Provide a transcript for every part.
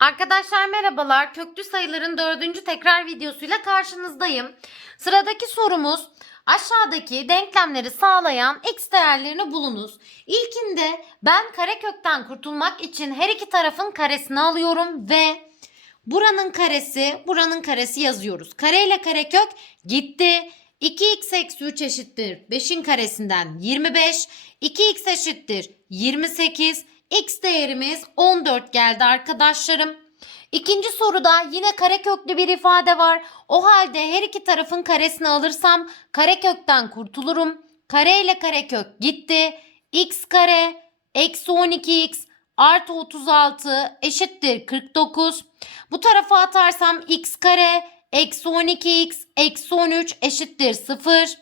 Arkadaşlar merhabalar. Köklü sayıların dördüncü tekrar videosuyla karşınızdayım. Sıradaki sorumuz aşağıdaki denklemleri sağlayan x değerlerini bulunuz. İlkinde ben karekökten kurtulmak için her iki tarafın karesini alıyorum ve buranın karesi buranın karesi yazıyoruz. Kare ile karekök gitti. 2x eksi 3 eşittir 5'in karesinden 25. 2x eşittir 28. X değerimiz 14 geldi arkadaşlarım. İkinci soruda yine kareköklü bir ifade var. O halde her iki tarafın karesini alırsam karekökten kurtulurum. Kare ile karekök gitti. x kare eksi 12x artı 36 eşittir 49. Bu tarafa atarsam x kare eksi 12x eksi 13 eşittir 0.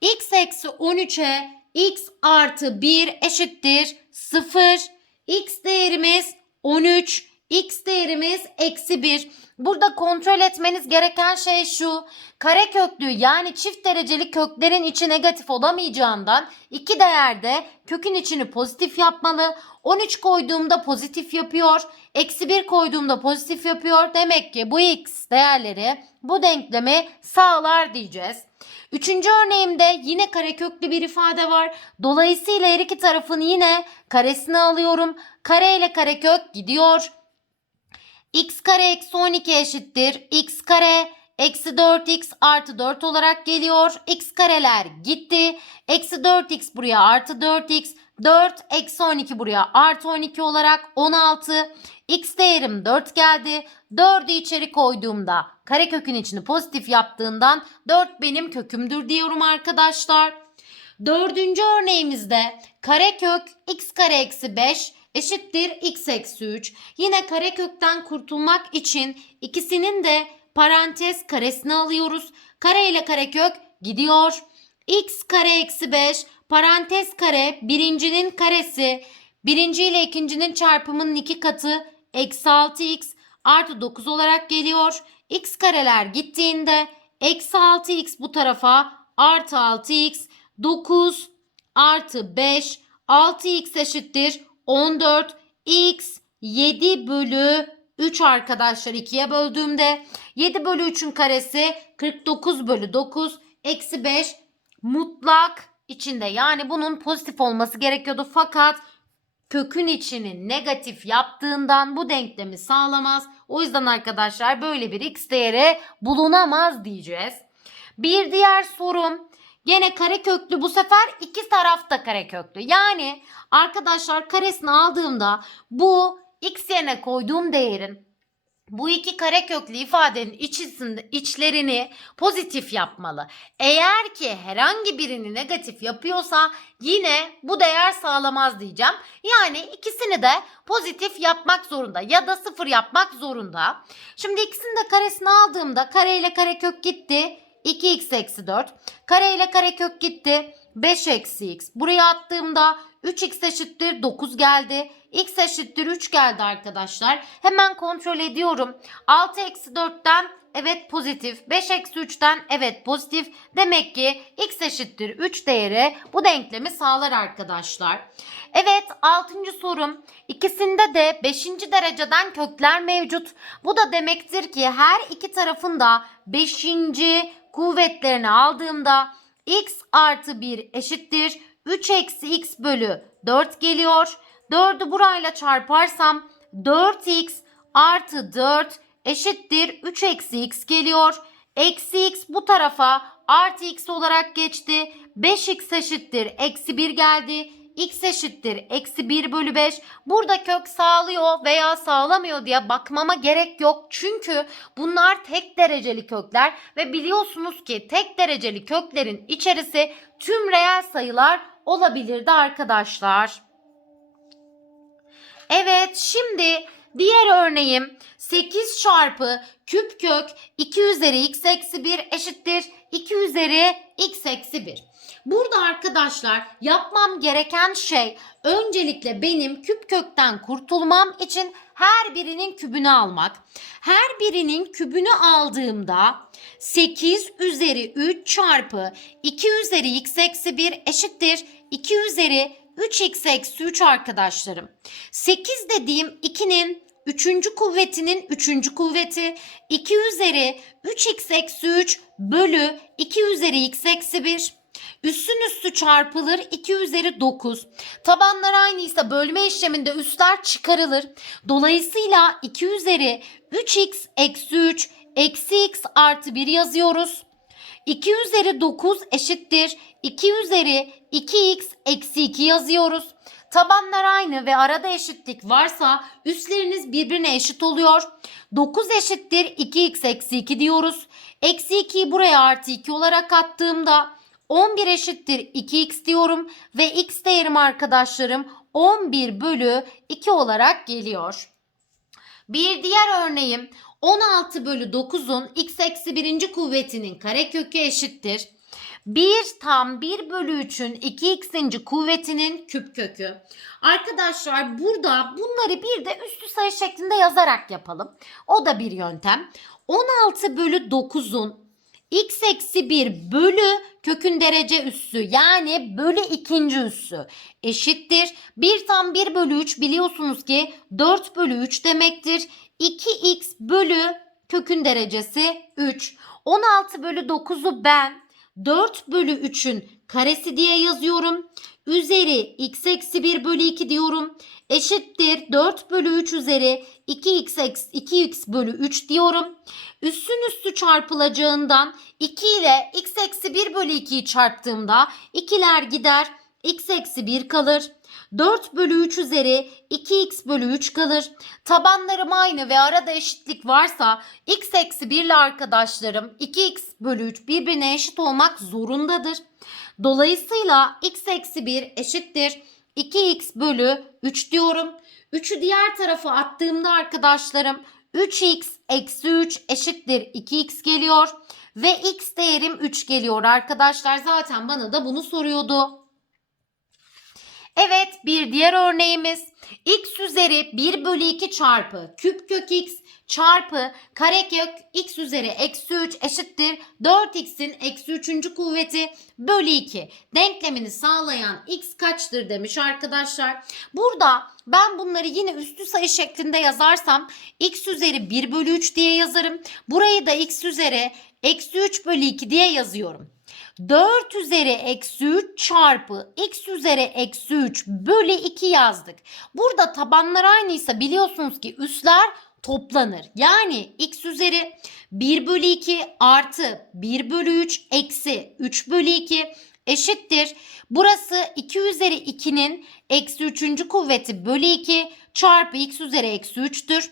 x eksi 13'e x artı 1 eşittir 0. x değerimiz 13. x değerimiz eksi 1. Burada kontrol etmeniz gereken şey şu. Kare köklü yani çift dereceli köklerin içi negatif olamayacağından iki değerde kökün içini pozitif yapmalı. 13 koyduğumda pozitif yapıyor. Eksi 1 koyduğumda pozitif yapıyor. Demek ki bu x değerleri bu denklemi sağlar diyeceğiz. Üçüncü örneğimde yine kareköklü bir ifade var. Dolayısıyla her iki tarafın yine karesini alıyorum. Kare ile karekök gidiyor. x kare eksi 12 eşittir. x kare eksi 4x artı 4 olarak geliyor. x kareler gitti. Eksi 4x buraya artı 4x. 4 eksi 12 buraya artı 12 olarak 16. X değerim 4 geldi. 4'ü içeri koyduğumda karekökün içini pozitif yaptığından 4 benim kökümdür diyorum arkadaşlar. Dördüncü örneğimizde karekök x kare eksi 5 eşittir x eksi 3. Yine karekökten kurtulmak için ikisinin de parantez karesini alıyoruz. Kare ile karekök gidiyor. x kare eksi 5 parantez kare birincinin karesi birinci ile ikincinin çarpımının iki katı eksi 6x artı 9 olarak geliyor. x kareler gittiğinde eksi 6x bu tarafa artı 6x 9 artı 5 6x eşittir 14 x 7 bölü 3 arkadaşlar 2'ye böldüğümde 7 bölü 3'ün karesi 49 bölü 9 eksi 5 mutlak içinde yani bunun pozitif olması gerekiyordu fakat kökün içini negatif yaptığından bu denklemi sağlamaz. O yüzden arkadaşlar böyle bir x değeri bulunamaz diyeceğiz. Bir diğer sorum Gene kareköklü bu sefer iki tarafta kareköklü. Yani arkadaşlar karesini aldığımda bu x yerine koyduğum değerin bu iki kareköklü ifadenin içisinde içlerini pozitif yapmalı. Eğer ki herhangi birini negatif yapıyorsa yine bu değer sağlamaz diyeceğim. Yani ikisini de pozitif yapmak zorunda ya da sıfır yapmak zorunda. Şimdi ikisini de karesini aldığımda kare ile karekök gitti. 2x eksi 4. Kare ile karekök gitti. 5 eksi x. Buraya attığımda 3x eşittir 9 geldi. x eşittir 3 geldi arkadaşlar. Hemen kontrol ediyorum. 6 eksi 4'ten evet pozitif. 5 eksi 3'ten evet pozitif. Demek ki x eşittir 3 değeri bu denklemi sağlar arkadaşlar. Evet 6. sorum. İkisinde de 5. dereceden kökler mevcut. Bu da demektir ki her iki tarafın da 5 kuvvetlerini aldığımda x artı 1 eşittir 3 eksi x bölü 4 geliyor. 4'ü burayla çarparsam 4x artı 4 eşittir 3 eksi x geliyor. Eksi x bu tarafa artı x olarak geçti. 5x eşittir eksi 1 geldi x eşittir eksi 1 bölü 5. Burada kök sağlıyor veya sağlamıyor diye bakmama gerek yok. Çünkü bunlar tek dereceli kökler ve biliyorsunuz ki tek dereceli köklerin içerisi tüm reel sayılar olabilirdi arkadaşlar. Evet şimdi diğer örneğim 8 çarpı küp kök 2 üzeri x eksi 1 eşittir 2 üzeri x eksi 1. Burada arkadaşlar yapmam gereken şey öncelikle benim küp kökten kurtulmam için her birinin kübünü almak. Her birinin kübünü aldığımda 8 üzeri 3 çarpı 2 üzeri x eksi 1 eşittir 2 üzeri 3x eksi 3 arkadaşlarım. 8 dediğim 2'nin üçüncü kuvvetinin üçüncü kuvveti 2 üzeri 3x eksi 3 bölü 2 üzeri x eksi 1. Üssün üstü çarpılır 2 üzeri 9. Tabanlar aynıysa bölme işleminde üstler çıkarılır. Dolayısıyla 2 üzeri 3x eksi 3 eksi x artı 1 yazıyoruz. 2 üzeri 9 eşittir. 2 üzeri 2x eksi 2 yazıyoruz. Tabanlar aynı ve arada eşitlik varsa üstleriniz birbirine eşit oluyor. 9 eşittir 2x eksi 2 diyoruz. Eksi 2'yi buraya artı 2 olarak attığımda 11 eşittir 2x diyorum ve x değerim arkadaşlarım 11 bölü 2 olarak geliyor. Bir diğer örneğim 16 bölü 9'un x eksi birinci kuvvetinin karekökü eşittir. 1 tam 1 bölü 3'ün 2x'inci kuvvetinin küp kökü. Arkadaşlar burada bunları bir de üstü sayı şeklinde yazarak yapalım. O da bir yöntem. 16 bölü 9'un x eksi 1 bölü kökün derece üssü yani bölü ikinci üssü eşittir. 1 tam 1 bölü 3 biliyorsunuz ki 4 bölü 3 demektir. 2x bölü kökün derecesi 3. 16 bölü 9'u ben 4 bölü 3'ün karesi diye yazıyorum. Üzeri x eksi 1 bölü 2 diyorum. Eşittir 4 bölü 3 üzeri 2x, eksi- 2x bölü 3 diyorum. Üssün üstü çarpılacağından 2 ile x eksi 1 bölü 2'yi çarptığımda 2'ler gider. x eksi 1 kalır. 4 bölü 3 üzeri 2x bölü 3 kalır. Tabanlarım aynı ve arada eşitlik varsa x eksi 1 ile arkadaşlarım 2x bölü 3 birbirine eşit olmak zorundadır. Dolayısıyla x eksi 1 eşittir 2x bölü 3 diyorum. 3'ü diğer tarafa attığımda arkadaşlarım 3x eksi 3 eşittir 2x geliyor. Ve x değerim 3 geliyor arkadaşlar. Zaten bana da bunu soruyordu. Evet bir diğer örneğimiz x üzeri 1 bölü 2 çarpı küp kök x çarpı karekök x üzeri eksi 3 eşittir 4x'in eksi 3. kuvveti bölü 2. Denklemini sağlayan x kaçtır demiş arkadaşlar. Burada ben bunları yine üstü sayı şeklinde yazarsam x üzeri 1 bölü 3 diye yazarım. Burayı da x üzeri eksi 3 bölü 2 diye yazıyorum. 4 üzeri eksi 3 çarpı x üzeri eksi 3 bölü 2 yazdık. Burada tabanlar aynıysa biliyorsunuz ki üsler toplanır. Yani x üzeri 1 bölü 2 artı 1 bölü 3 eksi 3 bölü 2 eşittir. Burası 2 üzeri 2'nin eksi 3. kuvveti bölü 2 çarpı x üzeri eksi 3'tür.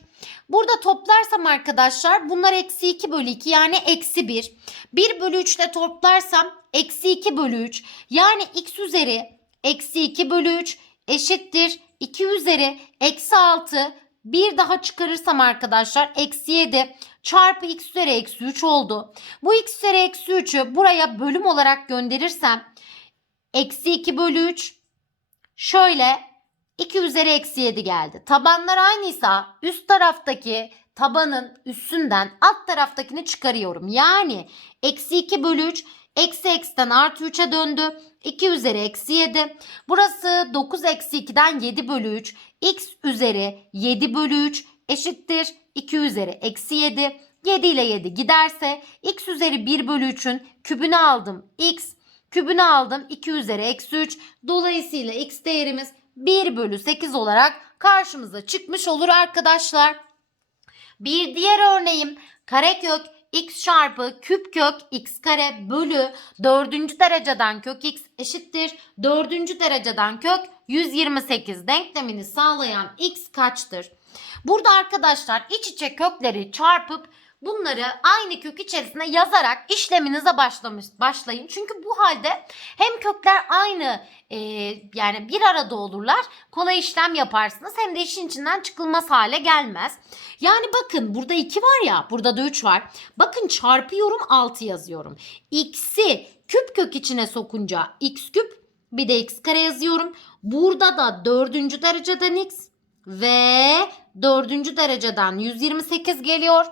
Burada toplarsam arkadaşlar bunlar eksi 2 bölü 2 yani eksi 1. 1 bölü 3 ile toplarsam eksi 2 bölü 3 yani x üzeri eksi 2 bölü 3 eşittir 2 üzeri eksi 6 bir daha çıkarırsam arkadaşlar eksi 7 çarpı x üzeri eksi 3 oldu. Bu x üzeri eksi 3'ü buraya bölüm olarak gönderirsem eksi 2 bölü 3 şöyle 2 üzeri eksi 7 geldi. Tabanlar aynıysa üst taraftaki tabanın üstünden alt taraftakini çıkarıyorum. Yani eksi 2 bölü 3 eksi eksiden artı 3'e döndü. 2 üzeri eksi 7. Burası 9 eksi 2'den 7 bölü 3. x üzeri 7 bölü 3 eşittir 2 üzeri eksi 7. 7 ile 7 giderse x üzeri 1 bölü 3'ün kübünü aldım. x kübünü aldım 2 üzeri eksi 3. Dolayısıyla x değerimiz 1 bölü 8 olarak karşımıza çıkmış olur arkadaşlar. Bir diğer örneğim karekök x çarpı küp kök x kare bölü 4. dereceden kök x eşittir 4. dereceden kök 128 denklemini sağlayan x kaçtır? Burada arkadaşlar iç içe kökleri çarpıp bunları aynı kök içerisine yazarak işleminize başlamış, başlayın. Çünkü bu halde hem kökler aynı e, yani bir arada olurlar kolay işlem yaparsınız hem de işin içinden çıkılmaz hale gelmez. Yani bakın burada 2 var ya burada da 3 var. Bakın çarpıyorum 6 yazıyorum. X'i küp kök içine sokunca x küp bir de x kare yazıyorum. Burada da 4. dereceden x ve 4. dereceden 128 geliyor.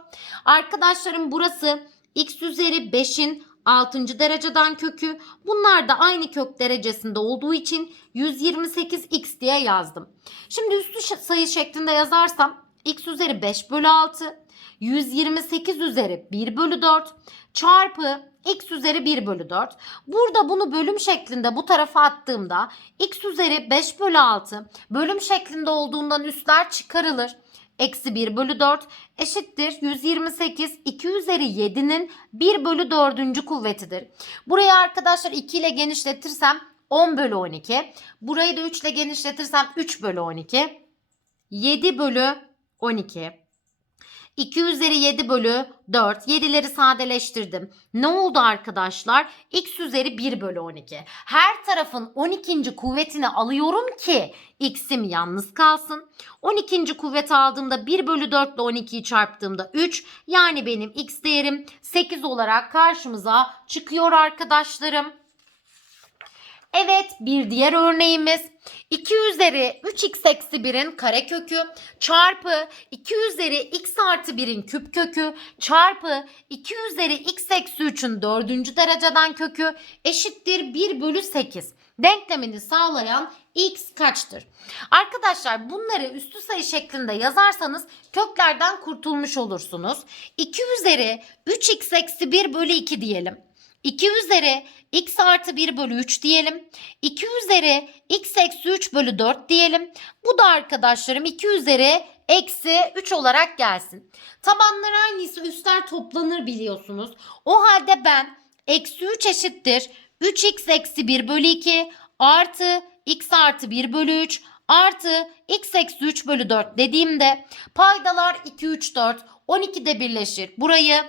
Arkadaşlarım burası x üzeri 5'in 6. dereceden kökü. Bunlar da aynı kök derecesinde olduğu için 128x diye yazdım. Şimdi üstü sayı şeklinde yazarsam x üzeri 5 bölü 6 128 üzeri 1 bölü 4 çarpı x üzeri 1 bölü 4. Burada bunu bölüm şeklinde bu tarafa attığımda x üzeri 5 bölü 6 bölüm şeklinde olduğundan üstler çıkarılır. Eksi 1 bölü 4 eşittir 128 2 üzeri 7'nin 1 bölü 4. kuvvetidir. Burayı arkadaşlar 2 ile genişletirsem 10 bölü 12. Burayı da 3 ile genişletirsem 3 bölü 12. 7 bölü 12. 2 üzeri 7 bölü 4. 7'leri sadeleştirdim. Ne oldu arkadaşlar? X üzeri 1 bölü 12. Her tarafın 12. kuvvetini alıyorum ki x'im yalnız kalsın. 12. kuvveti aldığımda 1 bölü 4 ile 12'yi çarptığımda 3. Yani benim x değerim 8 olarak karşımıza çıkıyor arkadaşlarım. Evet bir diğer örneğimiz 2 üzeri 3x eksi 1'in karekökü çarpı 2 üzeri x artı 1'in küp kökü çarpı 2 üzeri x eksi 3'ün dördüncü dereceden kökü eşittir 1 bölü 8. Denklemini sağlayan x kaçtır? Arkadaşlar bunları üstü sayı şeklinde yazarsanız köklerden kurtulmuş olursunuz. 2 üzeri 3x eksi 1 bölü 2 diyelim. 2 üzeri x artı 1 bölü 3 diyelim. 2 üzeri x eksi 3 bölü 4 diyelim. Bu da arkadaşlarım 2 üzeri eksi 3 olarak gelsin. Tabanlar aynıysa üstler toplanır biliyorsunuz. O halde ben eksi 3 eşittir 3x eksi 1 bölü 2 artı x artı 1 bölü 3 artı x eksi 3 bölü 4 dediğimde paydalar 2 3 4 12'de birleşir. Burayı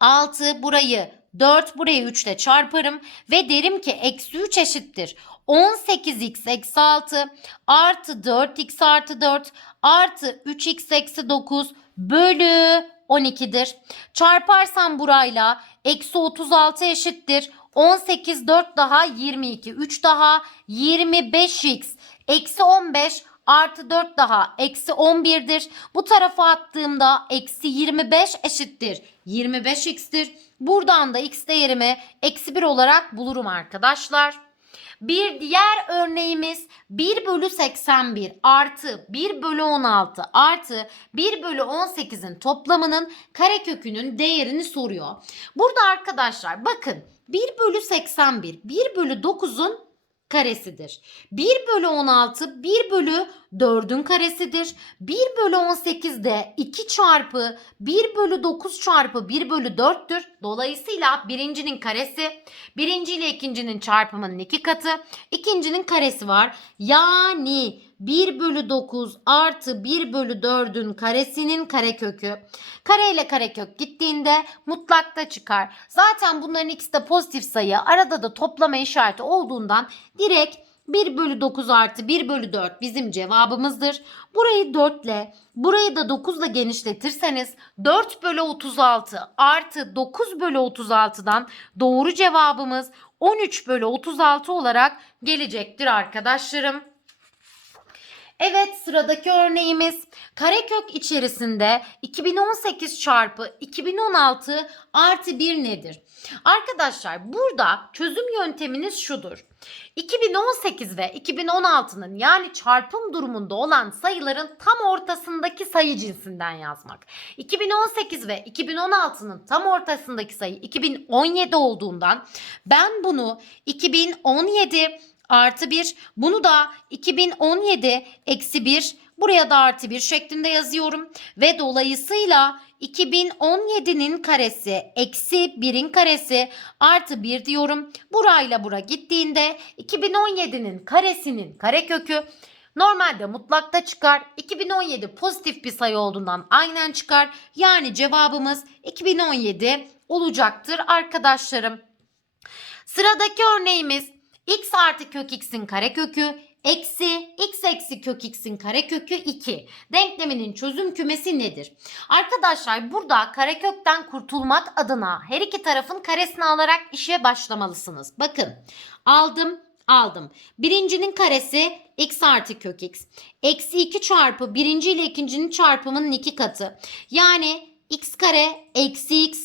6 burayı 4 burayı 3 ile çarparım ve derim ki eksi 3 eşittir. 18x eksi 6 artı 4x artı 4 artı 3x eksi 9 bölü 12'dir. Çarparsam burayla eksi 36 eşittir. 18 4 daha 22 3 daha 25x eksi 15 artı 4 daha eksi 11'dir. Bu tarafa attığımda eksi 25 eşittir 25x'tir. Buradan da x değerimi eksi 1 olarak bulurum arkadaşlar. Bir diğer örneğimiz 1 bölü 81 artı 1 bölü 16 artı 1 bölü 18'in toplamının karekökünün değerini soruyor. Burada arkadaşlar bakın 1 bölü 81 1 bölü 9'un karesidir. 1 bölü 16 1 bölü 4'ün karesidir. 1 bölü 18 de 2 çarpı 1 bölü 9 çarpı 1 bölü 4'tür. Dolayısıyla birincinin karesi birinci ile ikincinin çarpımının iki katı. ikincinin karesi var. Yani 1 bölü 9 artı 1 bölü 4'ün karesinin karekökü. Kare ile karekök gittiğinde mutlakta çıkar. Zaten bunların ikisi de pozitif sayı. Arada da toplama işareti olduğundan direkt 1 bölü 9 artı 1 bölü 4 bizim cevabımızdır. Burayı 4 ile burayı da 9 ile genişletirseniz 4 bölü 36 artı 9 bölü 36'dan doğru cevabımız 13 bölü 36 olarak gelecektir arkadaşlarım. Evet sıradaki örneğimiz karekök içerisinde 2018 çarpı 2016 artı 1 nedir? Arkadaşlar burada çözüm yönteminiz şudur. 2018 ve 2016'nın yani çarpım durumunda olan sayıların tam ortasındaki sayı cinsinden yazmak. 2018 ve 2016'nın tam ortasındaki sayı 2017 olduğundan ben bunu 2017 artı 1 bunu da 2017 eksi 1 buraya da artı 1 şeklinde yazıyorum. Ve dolayısıyla 2017'nin karesi eksi 1'in karesi artı 1 diyorum. Burayla bura gittiğinde 2017'nin karesinin karekökü Normalde mutlakta çıkar. 2017 pozitif bir sayı olduğundan aynen çıkar. Yani cevabımız 2017 olacaktır arkadaşlarım. Sıradaki örneğimiz x artı kök x'in karekökü eksi x eksi kök x'in karekökü 2. Denkleminin çözüm kümesi nedir? Arkadaşlar burada karekökten kurtulmak adına her iki tarafın karesini alarak işe başlamalısınız. Bakın aldım aldım. Birincinin karesi x artı kök x. Eksi 2 çarpı birinci ile ikincinin çarpımının iki katı. Yani x kare eksi x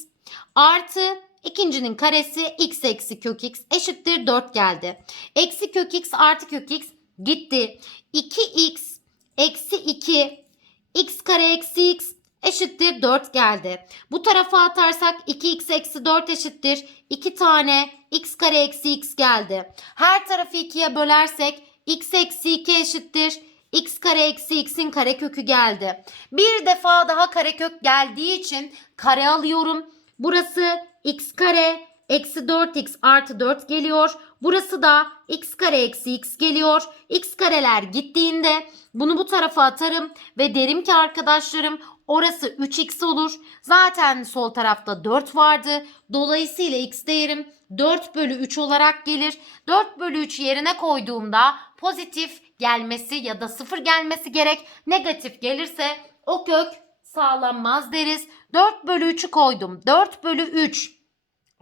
artı ikincinin karesi x eksi kök x eşittir 4 geldi. Eksi kök x artı kök x gitti. 2x eksi 2 x kare eksi x eşittir 4 geldi. Bu tarafa atarsak 2x eksi 4 eşittir 2 tane x kare eksi x geldi. Her tarafı 2'ye bölersek x eksi 2 eşittir x kare eksi x'in karekökü geldi. Bir defa daha karekök geldiği için kare alıyorum. Burası x kare eksi 4x artı 4 geliyor. Burası da x kare eksi x geliyor. x kareler gittiğinde bunu bu tarafa atarım ve derim ki arkadaşlarım orası 3x olur. Zaten sol tarafta 4 vardı. Dolayısıyla x değerim 4 bölü 3 olarak gelir. 4 bölü 3 yerine koyduğumda pozitif gelmesi ya da sıfır gelmesi gerek. Negatif gelirse o kök sağlanmaz deriz. 4 bölü 3'ü koydum. 4 bölü 3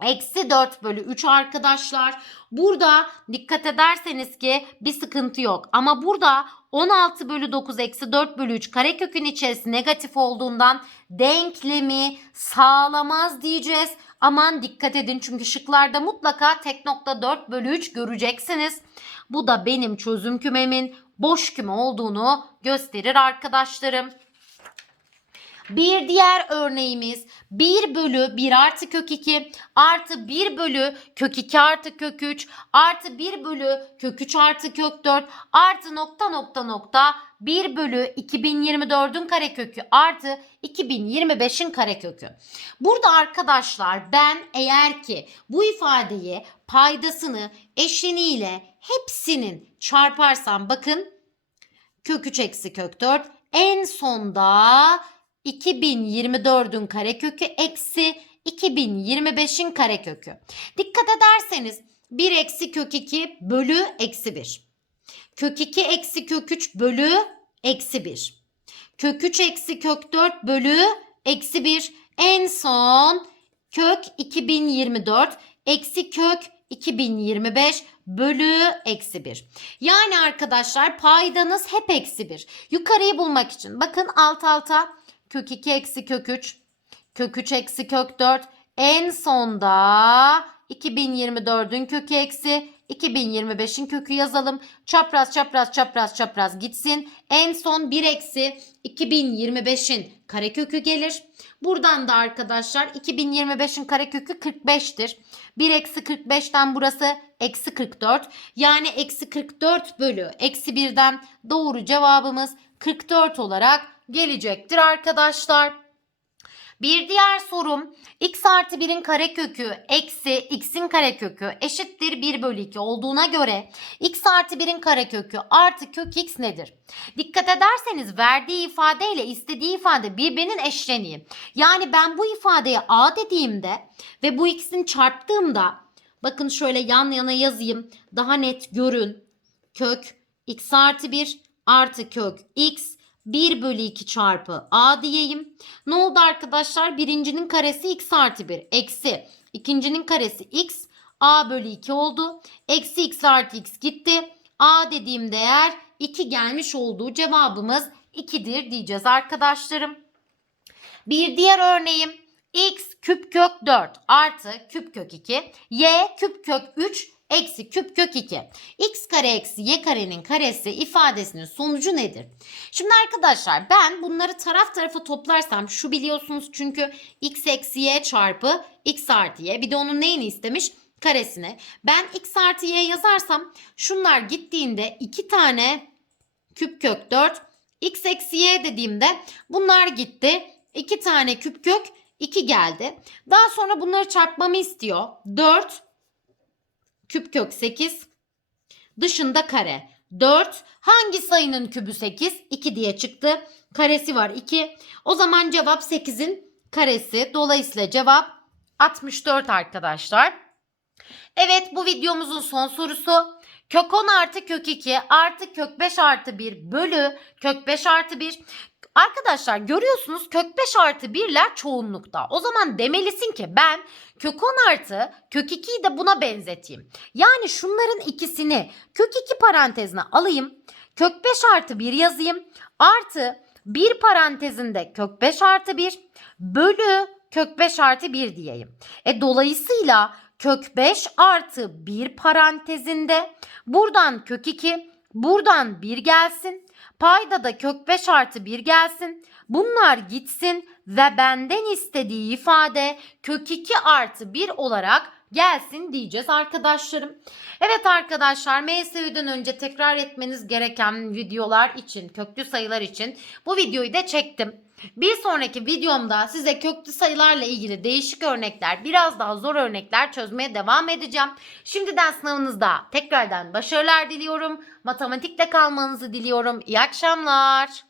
Eksi 4 bölü 3 arkadaşlar. Burada dikkat ederseniz ki bir sıkıntı yok. Ama burada 16 bölü 9 eksi 4 bölü 3 karekökün içerisi negatif olduğundan denklemi sağlamaz diyeceğiz. Aman dikkat edin çünkü şıklarda mutlaka tek nokta 4 bölü 3 göreceksiniz. Bu da benim çözüm kümemin boş küme olduğunu gösterir arkadaşlarım. Bir diğer örneğimiz 1 bölü 1 artı kök 2 artı 1 bölü kök 2 artı kök 3 artı 1 bölü kök 3 artı kök 4 artı nokta nokta nokta 1 bölü 2024'ün karekökü artı 2025'in karekökü. Burada arkadaşlar ben eğer ki bu ifadeyi paydasını eşleniğiyle hepsinin çarparsam bakın kök 3 eksi kök 4 en sonda 2024'ün karekökü eksi 2025'in karekökü. Dikkat ederseniz 1 eksi kök 2 bölü eksi 1. Kök 2 eksi kök 3 bölü eksi 1. Kök 3 eksi kök 4 bölü eksi 1. En son kök 2024 eksi kök 2025 bölü eksi 1. Yani arkadaşlar paydanız hep eksi 1. Yukarıyı bulmak için bakın alt alta kök 2 eksi kök 3 kök 3 eksi kök 4 en sonda 2024'ün kökü eksi 2025'in kökü yazalım. Çapraz çapraz çapraz çapraz gitsin. En son 1 eksi 2025'in karekökü gelir. Buradan da arkadaşlar 2025'in karekökü 45'tir. 1 eksi 45'ten burası eksi 44. Yani eksi 44 bölü eksi 1'den doğru cevabımız 44 olarak gelecektir arkadaşlar. Bir diğer sorum x artı 1'in karekökü eksi x'in karekökü eşittir 1 bölü 2 olduğuna göre x artı 1'in karekökü artı kök x nedir? Dikkat ederseniz verdiği ifade ile istediği ifade birbirinin eşleniği. Yani ben bu ifadeye a dediğimde ve bu x'in çarptığımda bakın şöyle yan yana yazayım daha net görün. Kök x artı 1 artı kök x 1 bölü 2 çarpı a diyeyim. Ne oldu arkadaşlar? Birincinin karesi x artı 1 eksi ikincinin karesi x a bölü 2 oldu. Eksi x artı x gitti. a dediğim değer 2 gelmiş olduğu cevabımız 2'dir diyeceğiz arkadaşlarım. Bir diğer örneğim x küp kök 4 artı küp kök 2 y küp kök 3 eksi küp kök 2. x kare eksi y karenin karesi ifadesinin sonucu nedir? Şimdi arkadaşlar ben bunları taraf tarafa toplarsam şu biliyorsunuz çünkü x eksi y çarpı x artı y bir de onun neyini istemiş? Karesini. Ben x artı y yazarsam şunlar gittiğinde 2 tane küp kök 4 x eksi y dediğimde bunlar gitti. 2 tane küp kök 2 geldi. Daha sonra bunları çarpmamı istiyor. 4 küp kök 8 dışında kare 4 hangi sayının kübü 8 2 diye çıktı. Karesi var 2 o zaman cevap 8'in karesi. Dolayısıyla cevap 64 arkadaşlar. Evet bu videomuzun son sorusu. Kök 10 artı kök 2 artı kök 5 artı 1 bölü kök 5 artı 1 Arkadaşlar görüyorsunuz kök 5 artı 1'ler çoğunlukta. O zaman demelisin ki ben kök 10 artı kök 2'yi de buna benzeteyim. Yani şunların ikisini kök 2 parantezine alayım. Kök 5 artı 1 yazayım. Artı 1 parantezinde kök 5 artı 1 bölü kök 5 artı 1 diyeyim. E dolayısıyla kök 5 artı 1 parantezinde buradan kök 2 Buradan 1 gelsin. Payda da kök 5 artı 1 gelsin. Bunlar gitsin ve benden istediği ifade kök 2 artı 1 olarak gelsin diyeceğiz arkadaşlarım. Evet arkadaşlar MSÜ'den önce tekrar etmeniz gereken videolar için, köklü sayılar için bu videoyu da çektim. Bir sonraki videomda size köklü sayılarla ilgili değişik örnekler, biraz daha zor örnekler çözmeye devam edeceğim. Şimdiden sınavınızda tekrardan başarılar diliyorum. Matematikte kalmanızı diliyorum. İyi akşamlar.